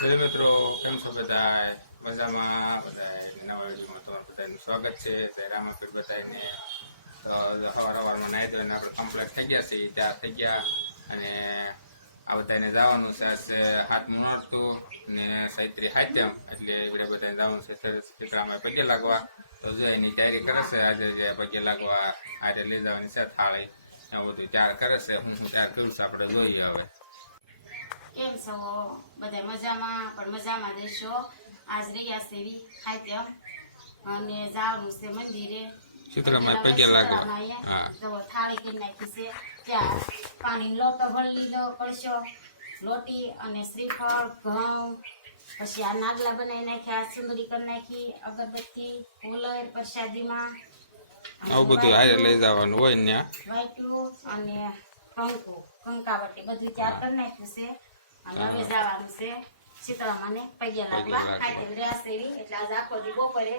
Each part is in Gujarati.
જય મિત્રો, કેમ છો બધા મજામાં? બધા નવા વિડીયોમાં તમારું બધાનું સ્વાગત છે. જય રામાપીર બતાવીને તો સવાર સવારમાં નાહી ધોઈને આપણે કમ્પ્લીટ થઈ ગયા છે ત્યાં થઈ ગયા અને આ બધાને જવાનું છે. આજે હાથનું નોરતું ને સૈત્રી હાત્યમ એટલે એવડે બધાને જવાનું છે. સરસ પગે લાગવા. તો જો એની તૈયારી કરે છે, આજે પગે લાગવા આજે લઈ જવાની છે થાળી. એવું બધું ત્યાર કરે છે. હું ત્યાર કરું છું? આપણે જોઈએ હવે. કેમ છો? બધા મજામાં? પણ મજામાં રહેશો? આજ રહ્યા સેવી ખાઈત્યમ અને જવાનું છે મંદિરે. શીતળામાં પગે લાગવા હા. જો થાળી કરી નાખી છે. ત્યાં પાણી લોટો ભરી લીધો કળશો લોટી અને શ્રીફળ ઘઉં. પછી આ નાગલા બનાવી નાખ્યા સુંદરી કરી નાખી અગરબત્તી કુલર પ્રસાદીમાં. આવું બધું હારે લઈ જવાનું હોય ને વાટ્યું અને કંકુ કંકાવટી બધું ત્યાર કરી નાખ્યું છે. અને હવે જવાનું છે. શીતળામાને પગે લાગવા લાગવા. ખાતી રહ્યા છે એટલે આજે આખો દી બપોરે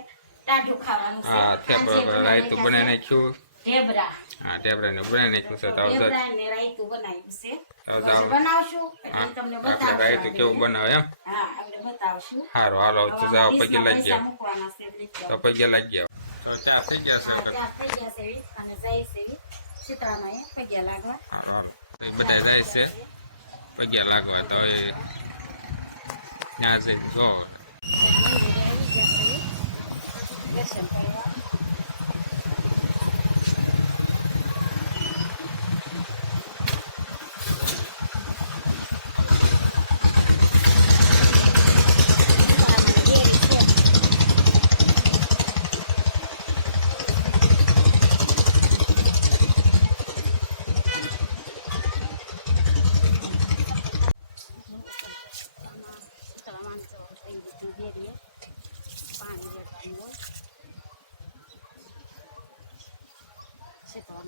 ટાઢું ખાવાનું છે. હા થેપલા રાયતું બનાવી બનાવી નાખ્યું. ઢેબરા. હા ટેબરા ને બનાવી નાખ્યું છે. તો ઢેબરા ને રાયતું બનાવ્યું છે. તો બનાવશું. એટલે તમને આપણે રાયતું કેવું બનાવે એમ? હા આપણે બતાવશું. સારું હાલો તો હવે જાઓ આ પગે ડીશમાં લાગી ગયા. તો પગ્યા લાગી ગયા. તો ચા થઈ ગયા છે ત્યાં થઈ ગયા છે અને જાય છે શીતળામાએ પગે લાગવા. હાલો. બધા જાય છે. પગે લાગવા તો એ ત્યાં જઈને જો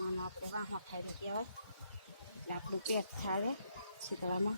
શીતળામાં આપણે વાહમાં ખાઈને કહેવાય. એટલે આપણું પેટ થાળે શીતળામાં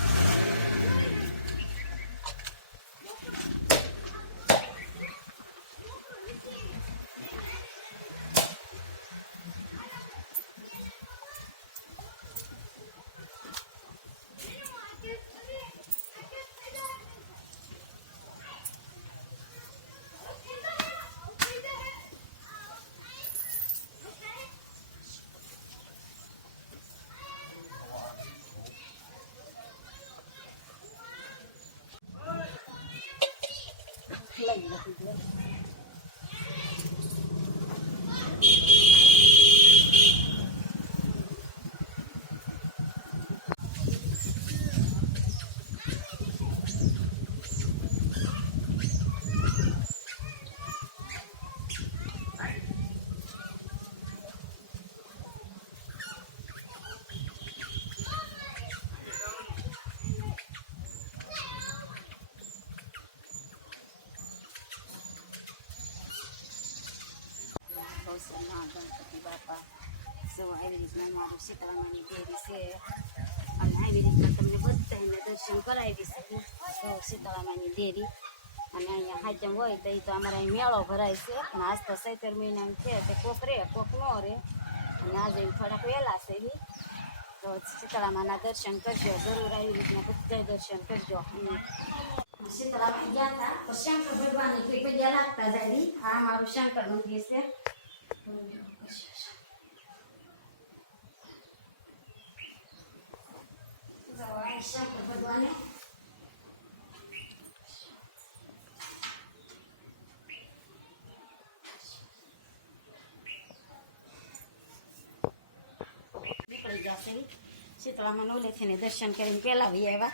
કૌશલમાં ગણપતિ બાપા સો આવી રીતના મારું શીતળામાની દેરી છે અને આવી રીતના તમને બધાને દર્શન કરાવી શકું તો શીતળામાની દેરી અને અહીંયા હાજમ હોય તો એ તો અમારે અહીં મેળો ભરાય છે પણ આજ તો સૈતર મહિનામાં છે તે કોક રે કોક નો રે અને આજે થોડાક વહેલા છે એવી તો શીતળામાના દર્શન કરજો જરૂર આવી રીતના બધા દર્શન કરજો શીતળામાં ગયા હતા તો શંકર ભગવાનની પગ્યા લાગતા જાય આ મારું શંકર મંદિર છે. શીતળામાં નવલે થઈને દર્શન કરીને પેલા વી આવ્યા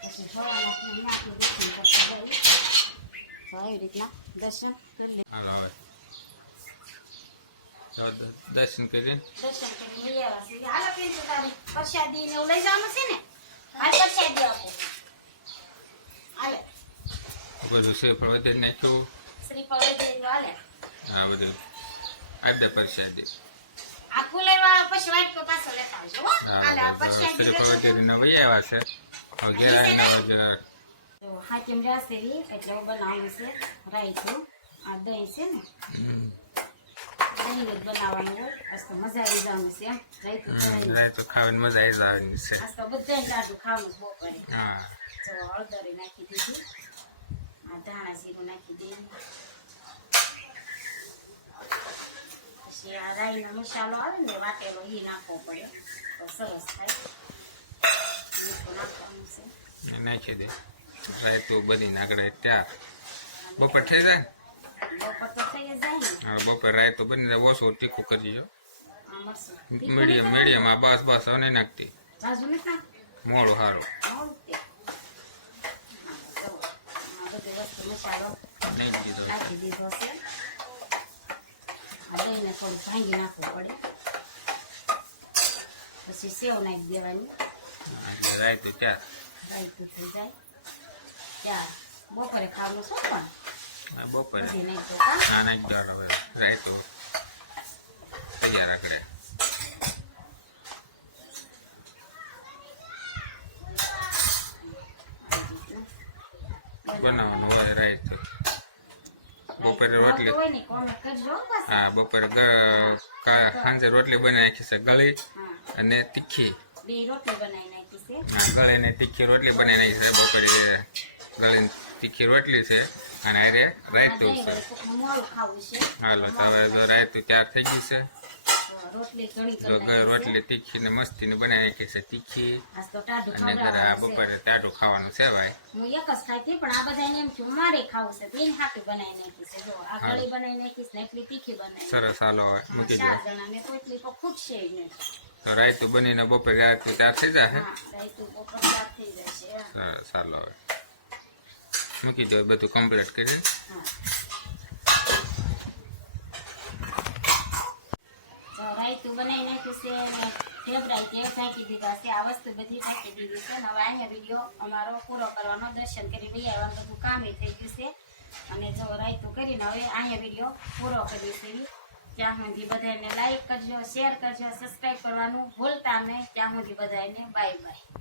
પછી ભોળાનાથને દર્શન કરતા આવી રીતના દર્શન કરી દર્શન કરીને દર્શન કરીને લઈ આવ્યા હાલો બેન તારે પ્રસાદી ને લઈ જવાનું છે ને? હાલ પ્રસાદી આપો. હાલે. બધું શ્રીફળ વધી નાખ્યું. શ્રીફળ લઈ હાલે. આ બધું. આપી દે પ્રસાદી. આખું લેવા પછી વાટકો પાછો લેતા આવજો હો. હાલે આ પ્રસાદી શ્રીફળ લેતા ને વહી આવ્યા છે. ઘેર આવીને હવે જરા તો હાથીમ રાસેવી એટલે હું બનાવ્યું છે રાઈતું આ દહીં છે ને? જ બનાવવાનું હોય. આજ તો મજા આવી જવાનું છે રાય તો ખાવાની મજા આવી જવાની છે. આજ તો બધાને જાડું ખાવાનું બહુ પડે હા. તો હળદરી નાખી દીધી. આ ધાણા જીરું નાખી દીધું. પછી આ રાઈનો મસાલો આવે ને વાટેલો એ નાખવો પડે. તો સરસ થાય. નાખવાનું છે. નાખી દે. રાય તો બધી નાગડે ત્યાં. બપોર થઈ જાય? બપોર તો થઈ જ જાય ને હા બપોર રાય તો બની જાય ઓછું તીખું કરજો આ મરચું તીખું મીડિયમ નહીં મીડિયમ આ બસ બસ હવે નહીં નાખતી કરવાનું? ઝાઝું નથી નાખવું? મોડું સારું મોડું તે. હા, જો. આ બધી વસ્તુ મસાલો નહીં દીધો નાખી દીધો છે આ દહીંને થોડું ભાંગી નાખવું પડે પછી સેવ નાખી દેવાની એટલે રાય તો ત્યાં રાઈતું થઈ જાય ત્યાં બપોરે ખાવાનું શું પણ આ બપોરે. બધી નાખી દો હવે રાય તો તૈયાર આગળ બનાવવાનું હોય રાય બપોરે રોટલી. હો. હા બપોરે સાંજે રોટલી બનાવી નાખી છે ગળી અને તીખી. રોટલી બનાવી નાખી છે. હા ગળી ને તીખી રોટલી બનાવી નાખી છે બપોરે ગળી તીખી રોટલી છે અને અરે આ રાયતું છે વડે ખાવું છે. હાલો હવે તો રાયતું તૈયાર થઈ ગયું છે. રોટલી તીખી ને મસ્તી ને બનાવી નાખી છે તીખી. અને આ બપોરે તાટું ખાવાનું છે ભાઈ. હું એક જ ખાતી પણ આ બધા એમ થયું મારે ખાવું છે. બેન હાટું બનાવી નાખી છે. જો આ ગળી બનાવી નાખીશ ને એટલી તીખી બનાવી. સરસ હાલો હવે મૂકી દો. જણા ને તો એટલી તો ખૂટશે નહીં તો રાયતું બનીને બપોરે રાયતું તૈયાર થઈ જશે. રાયતું બપોર ચાર થઈ જશે સરસ હાલો હવે. મૂકી દો, બધું કમ્પ્લીટ કરીને રાયતું બનાવી નાખ્યું છે આ વસ્તુ બધી ફેંકી દીધી છે. હવે અહીંયા વીડિયો અમારો પૂરો કરવાનો દર્શન કરી લઈ આવવાનું બધું કામ થઈ ગયું છે. અને જો રાયતું કરીને હવે અહીંયા વીડિયો પૂરો કરી છે ત્યાં સુધી બધાને લાઈક કરજો શેર કરજો સબસ્ક્રાઈબ કરવાનું ભૂલતા નહીં. ત્યાં સુધી બધાને બાય બાય